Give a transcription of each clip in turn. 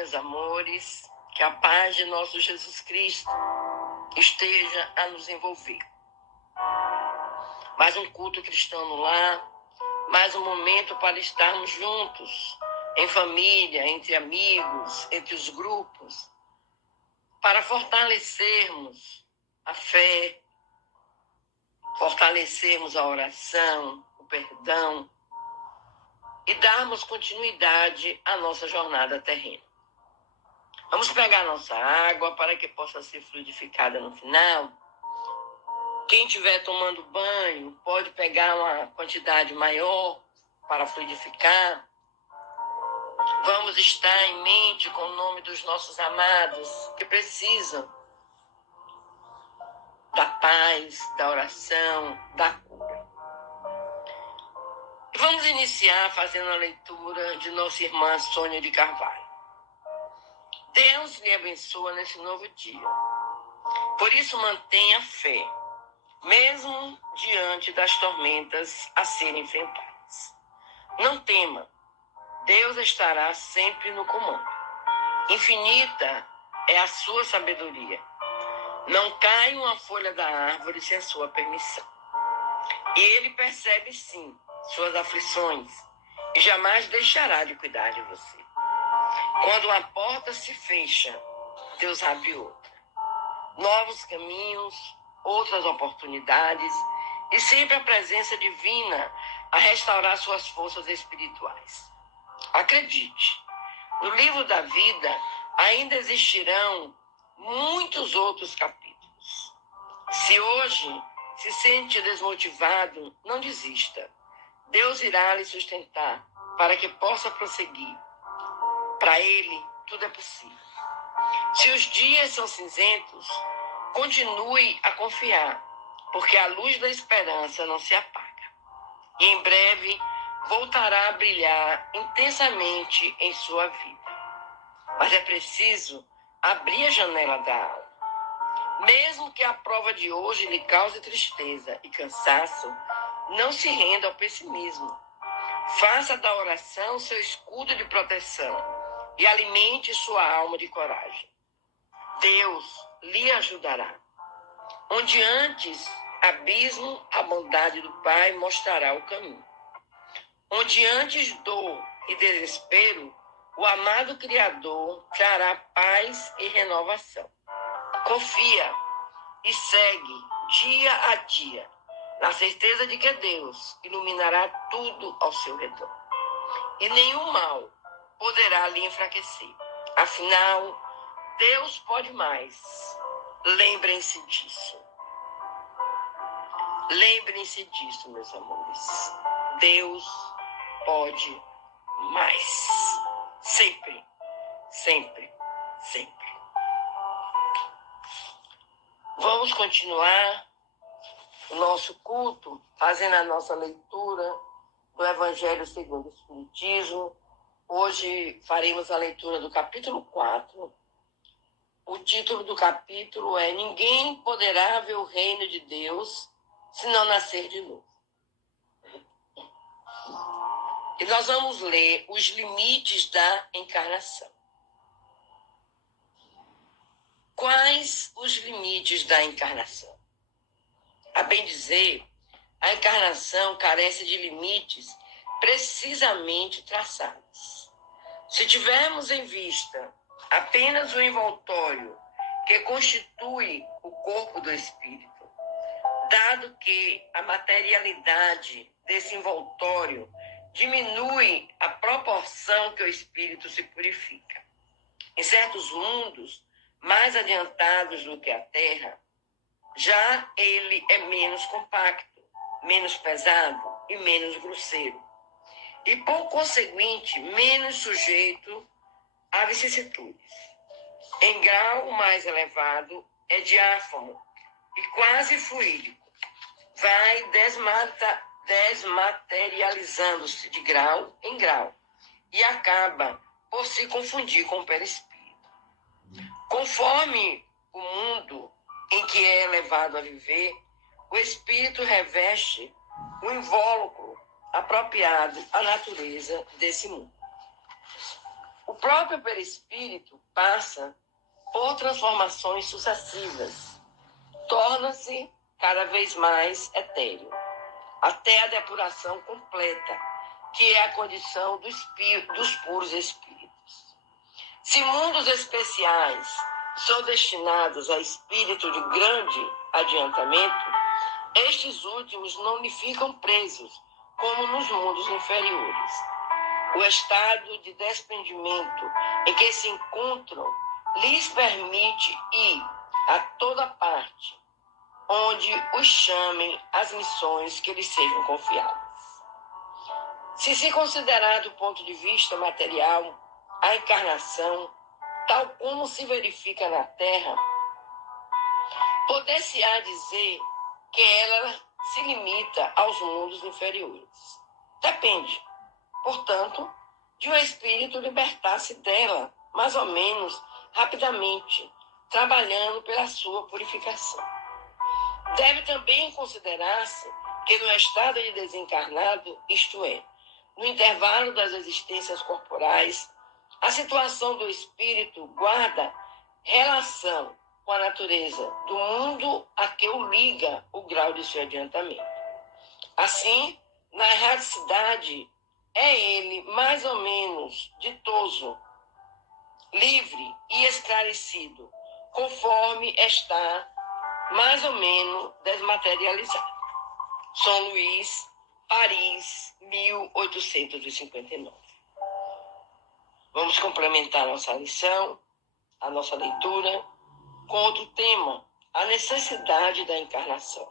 meus amores, que a paz de nosso Jesus Cristo esteja a nos envolver. Mais um culto cristão no lar, mais um momento para estarmos juntos, em família, entre amigos, entre os grupos, para fortalecermos a fé, fortalecermos a oração, o perdão e darmos continuidade à nossa jornada terrena. Vamos pegar nossa água para que possa ser fluidificada no final. Quem estiver tomando banho pode pegar uma quantidade maior para fluidificar. Vamos estar em mente com o nome dos nossos amados que precisam da paz, da oração, da cura. E vamos iniciar fazendo a leitura de nossa irmã Sônia de Carvalho. Deus lhe abençoa nesse novo dia. Por isso mantenha a fé, mesmo diante das tormentas a serem enfrentadas. Não tema, Deus estará sempre no comando. Infinita é a sua sabedoria. Não cai uma folha da árvore sem a sua permissão. E ele percebe, sim, suas aflições e jamais deixará de cuidar de você. Quando uma porta se fecha, Deus abre outra. Novos caminhos, outras oportunidades e sempre a presença divina a restaurar suas forças espirituais. Acredite, no livro da vida ainda existirão muitos outros capítulos. Se hoje se sente desmotivado, não desista. Deus irá lhe sustentar para que possa prosseguir. Para Ele, tudo é possível. Se os dias são cinzentos, continue a confiar, porque a luz da esperança não se apaga. E em breve voltará a brilhar intensamente em sua vida. Mas é preciso abrir a janela da alma. Mesmo que a prova de hoje lhe cause tristeza e cansaço, não se renda ao pessimismo. Faça da oração seu escudo de proteção e alimente sua alma de coragem. Deus lhe ajudará. Onde antes abismo, a bondade do Pai mostrará o caminho. Onde antes dor e desespero, o amado Criador trará paz e renovação. Confia e segue dia a dia, na certeza de que Deus iluminará tudo ao seu redor. E nenhum mal poderá lhe enfraquecer. Afinal, Deus pode mais. Lembrem-se disso. Lembrem-se disso, meus amores. Deus pode mais. Sempre, sempre, sempre. Vamos continuar o nosso culto fazendo a nossa leitura do Evangelho segundo o Espiritismo. Hoje faremos a leitura do capítulo 4. O título do capítulo é Ninguém poderá ver o reino de Deus se não nascer de novo. E nós vamos ler os limites da encarnação. Quais os limites da encarnação? A bem dizer, a encarnação carece de limites precisamente traçados. Se tivermos em vista apenas o envoltório que constitui o corpo do espírito, dado que a materialidade desse envoltório diminui a proporção que o espírito se purifica. Em certos mundos mais adiantados do que a Terra, já ele é menos compacto, menos pesado e menos grosseiro, e por conseguinte menos sujeito a vicissitudes. Em grau mais elevado é diáfano e quase fluídico, vai desmaterializando-se de grau em grau e acaba por se confundir com o perispírito. Conforme o mundo em que é levado a viver, o espírito reveste o invólucro apropriado à natureza desse mundo. O próprio perispírito passa por transformações sucessivas, torna-se cada vez mais etéreo, até a depuração completa, que é a condição dos puros espíritos. Se mundos especiais são destinados a espírito de grande adiantamento, estes últimos não lhe ficam presos, como nos mundos inferiores. O estado de desprendimento em que se encontram lhes permite ir a toda parte, onde os chamem as missões que lhes sejam confiadas. Se considerar do ponto de vista material a encarnação, tal como se verifica na Terra, poder-se-á dizer que ela se limita aos mundos inferiores. Depende, portanto, de um espírito libertar-se dela, mais ou menos rapidamente, trabalhando pela sua purificação. Deve também considerar-se que no estado de desencarnado, isto é, no intervalo das existências corporais, a situação do espírito guarda relação com a natureza do mundo a que o liga o grau de seu adiantamento. Assim, na erraticidade, é ele mais ou menos ditoso, livre e esclarecido, conforme está mais ou menos desmaterializado. São Luís, Paris, 1859. Vamos complementar nossa lição, a nossa leitura, com outro tema, a necessidade da encarnação.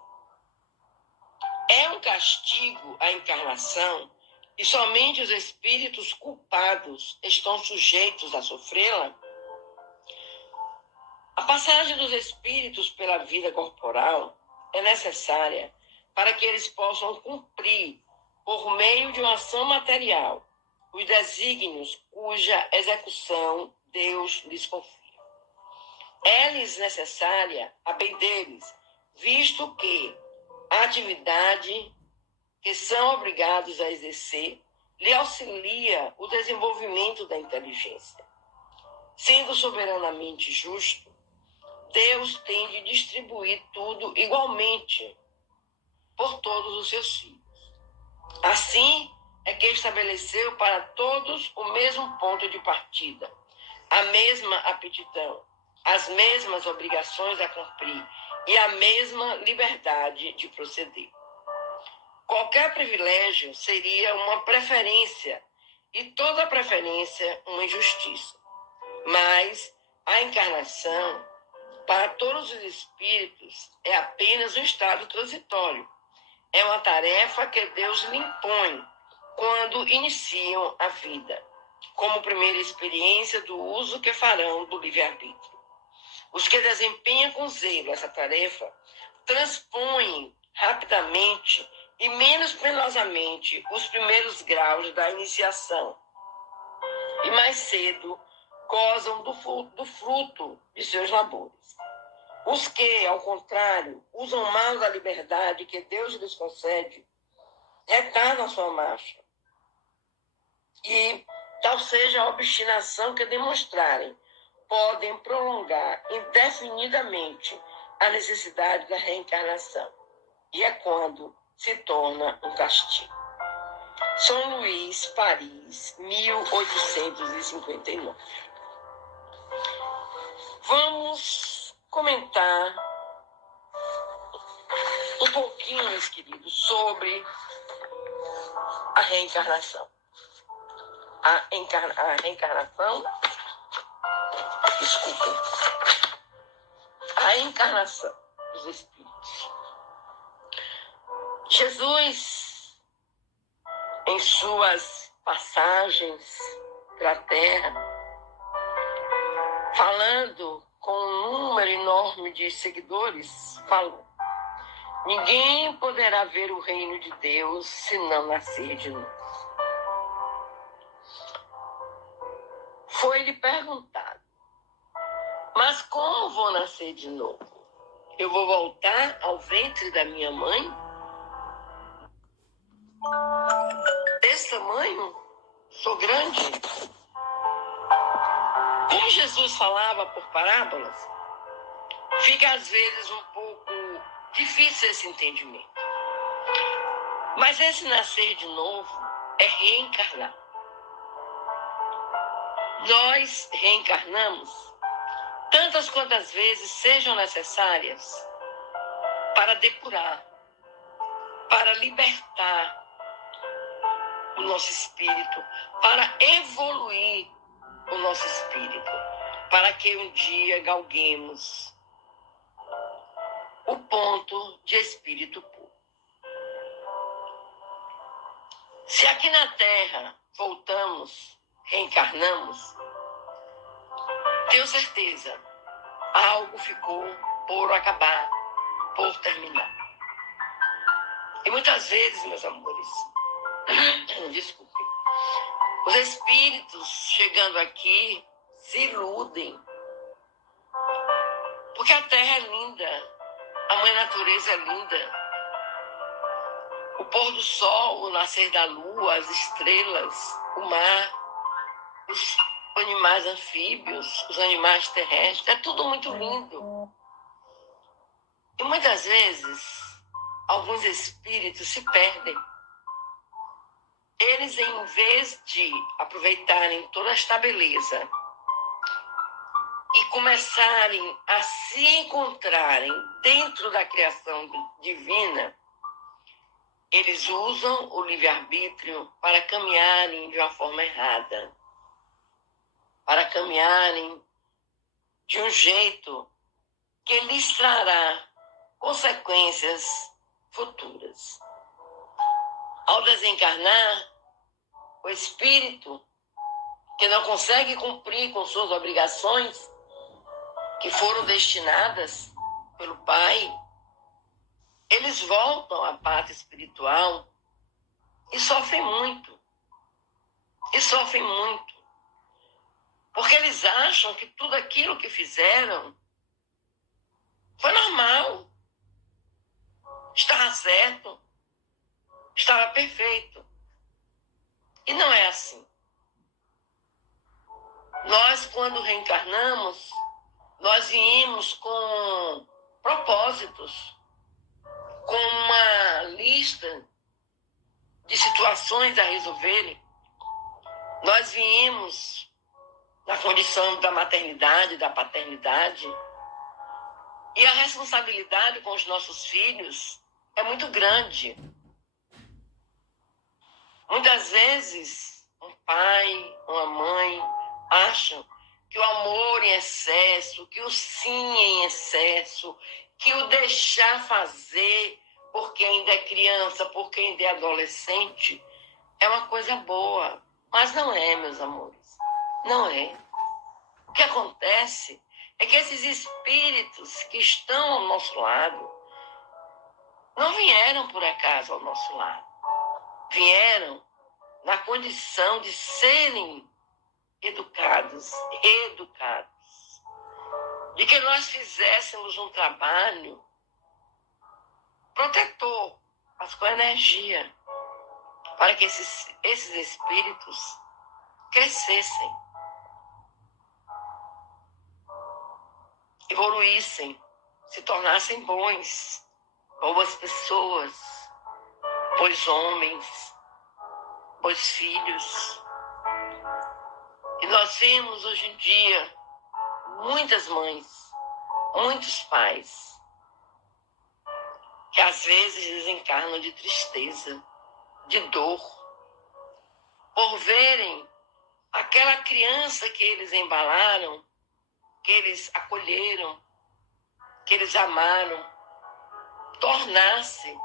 É um castigo a encarnação e somente os espíritos culpados estão sujeitos a sofrê-la? A passagem dos espíritos pela vida corporal é necessária para que eles possam cumprir, por meio de uma ação material, os desígnios cuja execução Deus lhes confia. É-lhes necessária a bem deles, visto que a atividade que são obrigados a exercer lhe auxilia o desenvolvimento da inteligência. Sendo soberanamente justo, Deus tem de distribuir tudo igualmente por todos os seus filhos. Assim é que estabeleceu para todos o mesmo ponto de partida, a mesma aptidão, as mesmas obrigações a cumprir e a mesma liberdade de proceder. Qualquer privilégio seria uma preferência e toda preferência uma injustiça. Mas a encarnação, para todos os espíritos, é apenas um estado transitório. É uma tarefa que Deus lhe impõe quando iniciam a vida, como primeira experiência do uso que farão do livre-arbítrio. Os que desempenham com zelo essa tarefa transpõem rapidamente e menos penosamente os primeiros graus da iniciação e mais cedo gozam do fruto de seus labores. Os que, ao contrário, usam mal da liberdade que Deus lhes concede, retardam a sua marcha. E, tal seja a obstinação que demonstrarem, podem prolongar indefinidamente a necessidade da reencarnação. E é quando se torna um castigo. São Luís, Paris, 1859. Vamos comentar um pouquinho, meus queridos, sobre a reencarnação. A reencarnação, desculpem, a encarnação dos espíritos. Jesus, em suas passagens pela Terra, falando com um número enorme de seguidores, falou: ninguém poderá ver o reino de Deus se não nascer de novo. Foi-lhe perguntado: mas como vou nascer de novo? Eu vou voltar ao ventre da minha mãe? Desse tamanho? Sou grande? Como Jesus falava por parábolas, fica às vezes um pouco difícil esse entendimento. Mas esse nascer de novo é reencarnar. Nós reencarnamos tantas quantas vezes sejam necessárias para depurar, para libertar o nosso espírito, para evoluir o nosso espírito, para que um dia galguemos o ponto de espírito puro. Se aqui na Terra voltamos, reencarnamos, tenho certeza, algo ficou por acabar, por terminar. E muitas vezes, meus amores, desculpem, os espíritos chegando aqui se iludem. Porque a Terra é linda, a Mãe Natureza é linda. O pôr do sol, o nascer da lua, as estrelas, o mar, os animais anfíbios, os animais terrestres, é tudo muito lindo. E muitas vezes, alguns espíritos se perdem. Eles, em vez de aproveitarem toda esta beleza e começarem a se encontrarem dentro da criação divina, eles usam o livre-arbítrio para caminharem de uma forma errada, para caminharem de um jeito que lhes trará consequências futuras. Ao desencarnar, o espírito que não consegue cumprir com suas obrigações que foram destinadas pelo Pai, eles voltam à pátria espiritual e sofrem muito. E sofrem muito. Porque eles acham que tudo aquilo que fizeram foi normal. Estava certo. Estava perfeito. E não é assim. Nós, quando reencarnamos, nós viemos com propósitos, com uma lista de situações a resolverem. Nós viemos na condição da maternidade, da paternidade, e a responsabilidade com os nossos filhos é muito grande. Muitas vezes, um pai, uma mãe acham que o amor em excesso, que o sim em excesso, que o deixar fazer por quem ainda é criança, por quem ainda é adolescente, é uma coisa boa. Mas não é, meus amores. Não é. O que acontece é que esses espíritos que estão ao nosso lado não vieram por acaso ao nosso lado. Vieram na condição de serem educados, reeducados. De que nós fizéssemos um trabalho protetor, mas com energia, para que esses espíritos crescessem, evoluíssem, se tornassem boas pessoas, bons homens, bons filhos. E nós vemos hoje em dia muitas mães, muitos pais, que às vezes desencarnam de tristeza, de dor, por verem aquela criança que eles embalaram, que eles acolheram, que eles amaram, tornar-se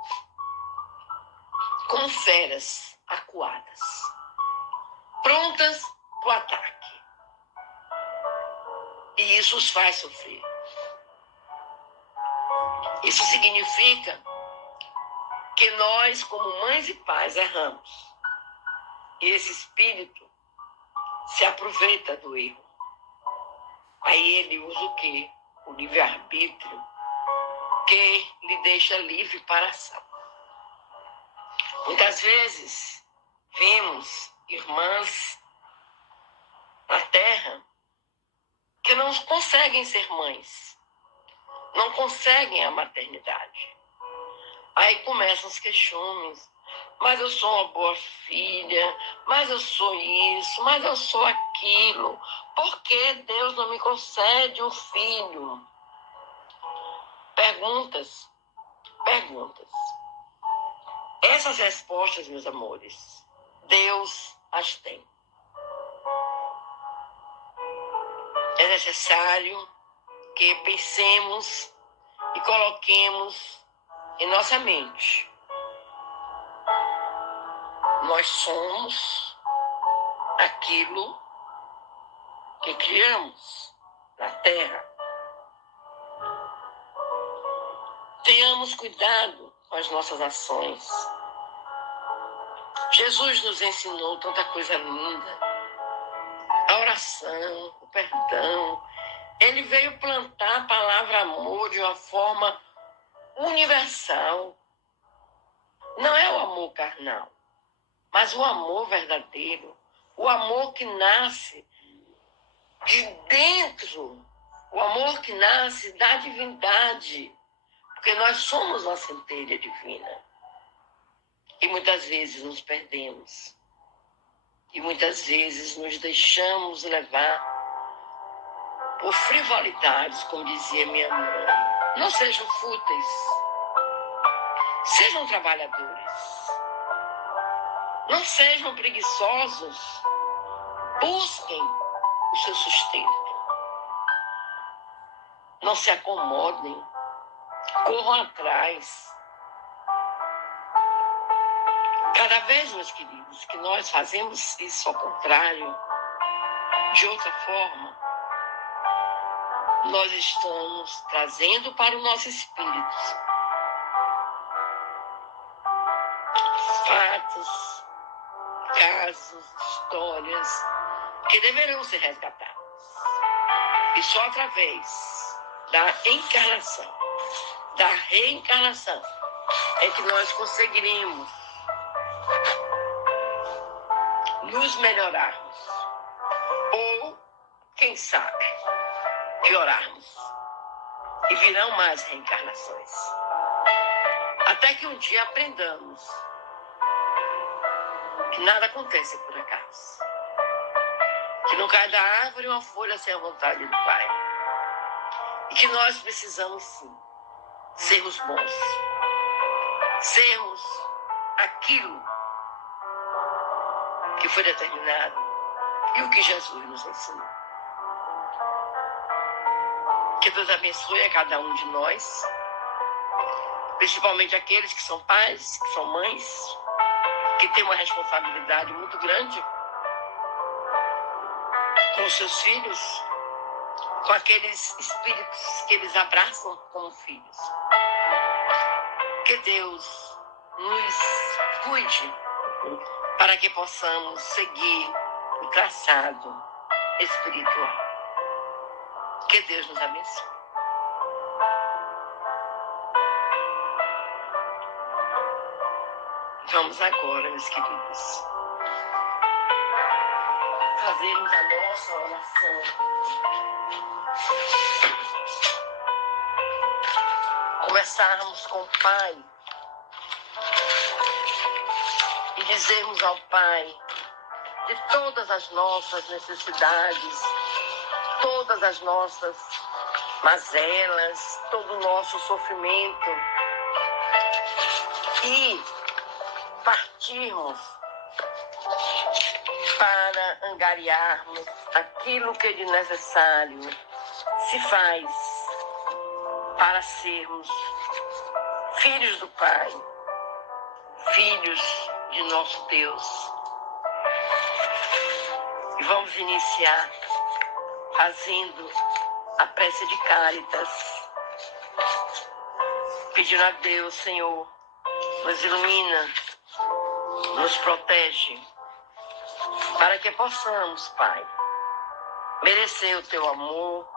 como feras acuadas, prontas para o ataque. E isso os faz sofrer. Isso significa que nós, como mães e pais, erramos. E esse espírito se aproveita do erro. Aí ele usa o quê? O livre-arbítrio, que lhe deixa livre para a ação. Muitas vezes vemos irmãs na Terra porque não conseguem ser mães, não conseguem a maternidade. Aí começam os queixumes. Mas eu sou uma boa filha, mas eu sou isso, mas eu sou aquilo. Por que Deus não me concede um filho? Perguntas, perguntas. Essas respostas, meus amores, Deus as tem. É necessário que pensemos e coloquemos em nossa mente. Nós somos aquilo que criamos na terra. Tenhamos cuidado com as nossas ações. Jesus nos ensinou tanta coisa linda. A oração, o perdão. Ele veio plantar a palavra amor de uma forma universal. Não é o amor carnal, mas o amor verdadeiro. O amor que nasce de dentro. O amor que nasce da divindade. Porque nós somos uma centelha divina. E muitas vezes nos perdemos. E muitas vezes nos deixamos levar por frivolidades, como dizia minha mãe. Não sejam fúteis. Sejam trabalhadores. Não sejam preguiçosos. Busquem o seu sustento. Não se acomodem. Corram atrás. Cada vez, meus queridos, que nós fazemos isso ao contrário, de outra forma, nós estamos trazendo para o nosso espírito fatos, casos, histórias que deverão ser resgatados. E só através da encarnação, da reencarnação, é que nós conseguiremos nos melhorarmos. Ou, quem sabe, piorarmos. E virão mais reencarnações. Até que um dia aprendamos que nada acontece por acaso. Que não cai da árvore uma folha sem a vontade do Pai. E que nós precisamos, sim, sermos bons. Sermos aquilo que foi determinado e o que Jesus nos ensinou. Que Deus abençoe a cada um de nós, principalmente aqueles que são pais, que são mães, que têm uma responsabilidade muito grande com os seus filhos, com aqueles espíritos que eles abraçam como filhos. Que Deus nos cuide para que possamos seguir o traçado espiritual. Que Deus nos abençoe. Vamos agora, meus queridos, fazermos a nossa oração. Conversarmos com o Pai e dizermos ao Pai de todas as nossas necessidades, todas as nossas mazelas, todo o nosso sofrimento, e partirmos para angariarmos aquilo que de necessário se faz para sermos filhos do Pai, filhos de nosso Deus. E vamos iniciar fazendo a prece de Cáritas, pedindo a Deus: Senhor, nos ilumina, nos protege, para que possamos, Pai, merecer o Teu amor,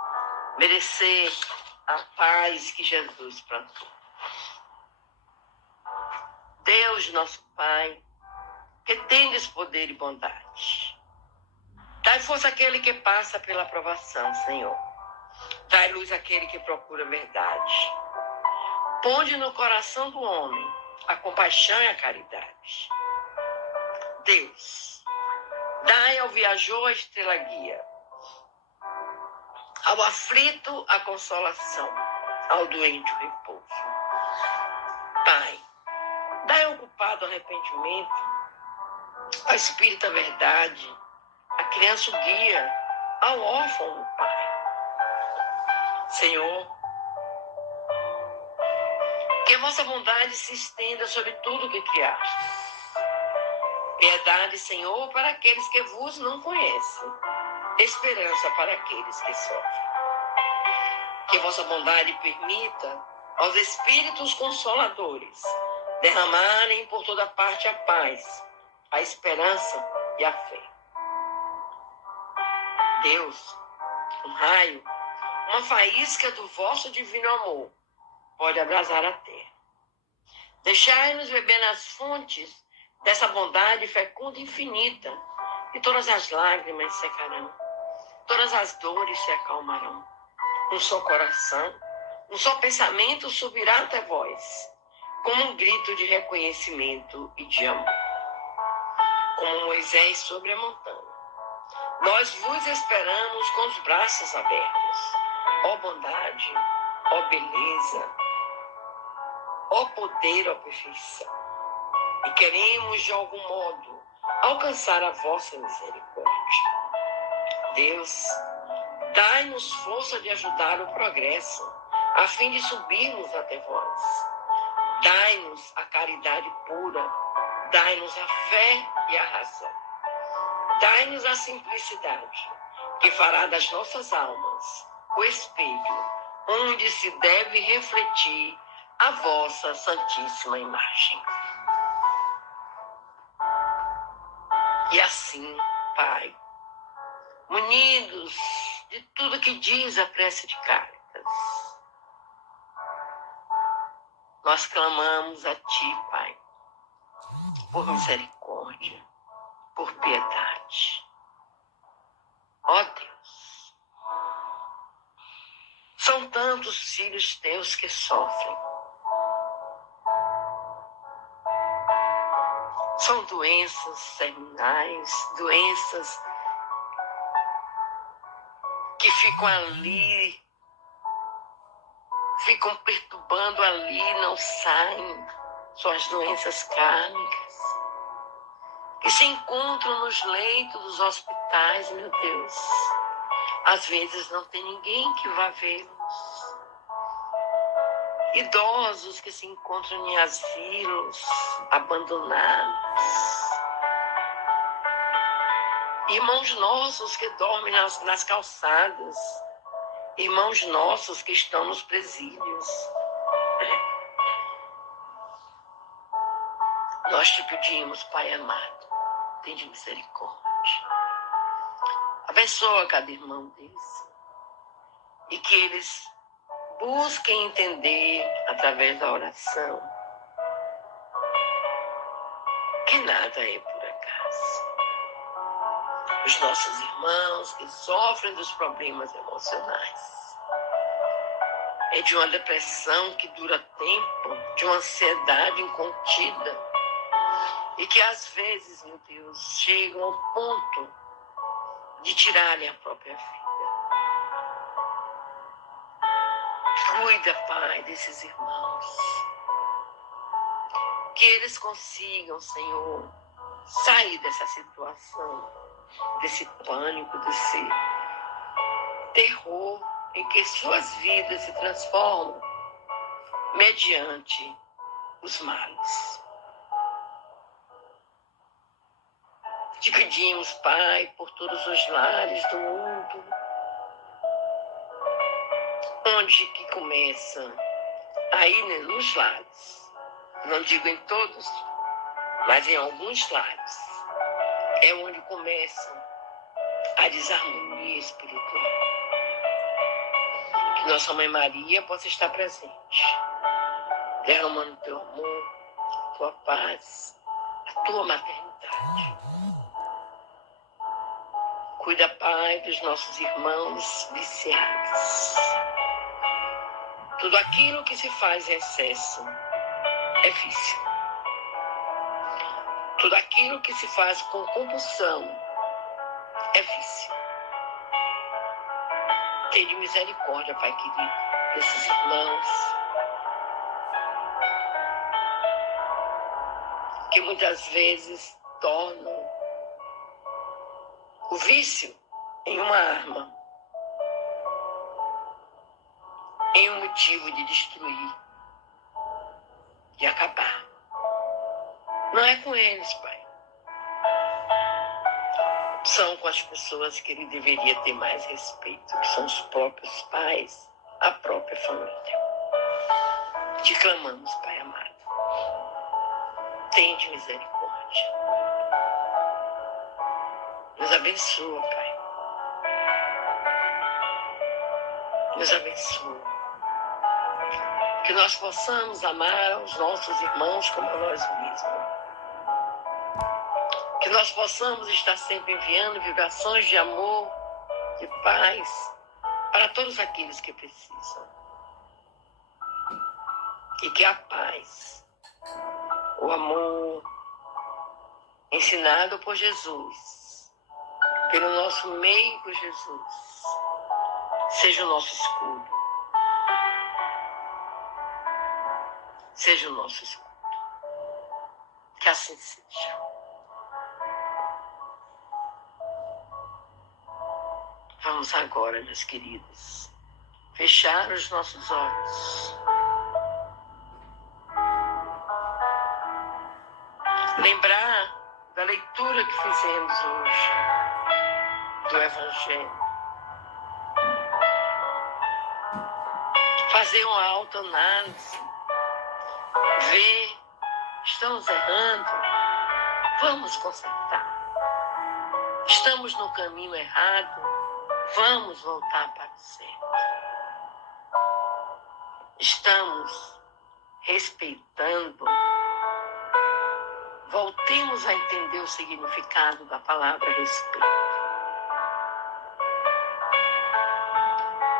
merecer a paz que Jesus plantou. Deus, nosso Pai, que tendes poder e bondade, Dai força àquele que passa pela provação, Senhor. Dai luz àquele que procura a verdade. Ponde no coração do homem a compaixão e a caridade. Deus, dai ao viajor a estrela guia, ao aflito a consolação, ao doente o repouso. Pai, dai ao culpado arrependimento, ao espírito a verdade, à criança o guia, ao órfão o pai. Senhor, que a vossa bondade se estenda sobre tudo que criastes. Piedade, Senhor, para aqueles que vos não conhecem. Esperança para aqueles que sofrem. Que vossa bondade permita aos Espíritos Consoladores derramarem por toda parte a paz, a esperança e a fé. Deus, um raio, uma faísca do vosso divino amor pode abrasar a terra. Deixai-nos beber nas fontes dessa bondade fecunda e infinita, e todas as lágrimas secarão, todas as dores se acalmarão. Um só coração, um só pensamento subirá até vós, como um grito de reconhecimento e de amor. Como Moisés sobre a montanha, nós vos esperamos com os braços abertos. Ó bondade, ó beleza, ó poder, ó perfeição. E queremos, de algum modo, alcançar a vossa misericórdia. Deus, dai-nos força de ajudar o progresso, a fim de subirmos até vós. Dai-nos a caridade pura, dai-nos a fé e a razão. Dai-nos a simplicidade, que fará das nossas almas o espelho onde se deve refletir a vossa santíssima imagem. E assim, Pai, munidos de tudo que diz a prece de Cáritas, nós clamamos a Ti, Pai, por misericórdia, por piedade. Ó Deus, são tantos filhos Teus que sofrem. São doenças terminais, doenças que ficam ali, ficam perturbando ali, não saem. São as doenças kármicas, que se encontram nos leitos dos hospitais, meu Deus. Às vezes não tem ninguém que vá vê-los. Idosos que se encontram em asilos, abandonados. Irmãos nossos que dormem nas calçadas. Irmãos nossos que estão nos presídios. Nós te pedimos, Pai amado, tende misericórdia. Abençoa cada irmão desse. E que eles busquem entender, através da oração, que nada é por acaso. Os nossos irmãos que sofrem dos problemas emocionais, é de uma depressão que dura tempo, de uma ansiedade incontida, e que às vezes, meu Deus, chegam ao ponto de tirarem a própria vida. Cuida, Pai, desses irmãos. Que eles consigam, Senhor, sair dessa situação, desse pânico, desse terror em que suas vidas se transformam mediante os males. Te pedimos, Pai, por todos os lares do mundo, onde que começa, aí nos lares, não digo em todos, mas em alguns lares, é onde começa a desarmonia espiritual. Que Nossa Mãe Maria possa estar presente, derramando teu amor, tua paz, a tua maternidade. Cuida, Pai, dos nossos irmãos viciados. Tudo aquilo que se faz em excesso é vício. Tudo aquilo que se faz com compulsão é vício. Tenha misericórdia, Pai querido, desses irmãos que muitas vezes tornam o vício em uma arma, em um motivo de destruir, de acabar. Não é com eles, Pai. São com as pessoas que ele deveria ter mais respeito, que são os próprios pais, a própria família. Te clamamos, Pai amado. Tende misericórdia. Nos abençoa, Pai. Nos abençoa. Que nós possamos amar os nossos irmãos como a nós mesmos. Que nós possamos estar sempre enviando vibrações de amor, de paz, para todos aqueles que precisam. E que a paz, o amor, ensinado por Jesus, pelo nosso meio Jesus, seja o nosso escudo. Seja o nosso escudo. Que assim seja. Vamos agora, meus queridos, fechar os nossos olhos. Lembrar da leitura que fizemos hoje, do Evangelho. Fazer uma autoanálise. Ver, estamos errando, vamos consertar. Estamos no caminho errado, vamos voltar para o certo. Estamos respeitando. Voltemos a entender o significado da palavra respeito.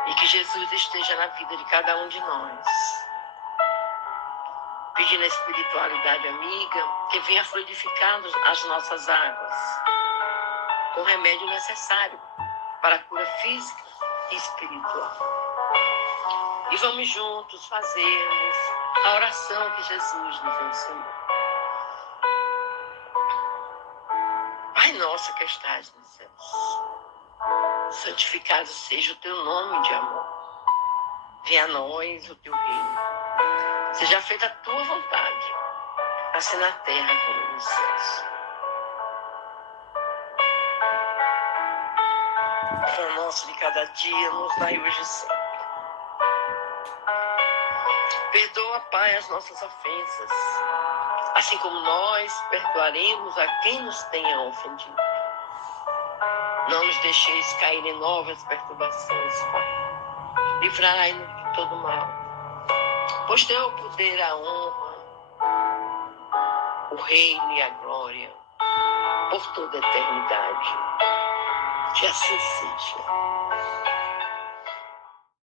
E que Jesus esteja na vida de cada um de nós. Pedindo a espiritualidade amiga que venha fluidificando as nossas águas com o remédio necessário para a cura física e espiritual. E vamos juntos fazermos a oração que Jesus nos ensinou. Pai nosso que estás nos céus, santificado seja o teu nome de amor. Venha a nós o teu reino. Seja feita a tua vontade, assim na terra como nos céus. O pão nosso de cada dia nos dai hoje e sempre. Perdoa, Pai, as nossas ofensas, assim como nós perdoaremos a quem nos tenha ofendido. Não nos deixeis cair em novas perturbações, Pai. Livrai-nos de todo mal. Pois teu o poder, a honra, o reino e a glória, por toda a eternidade. Que assim seja.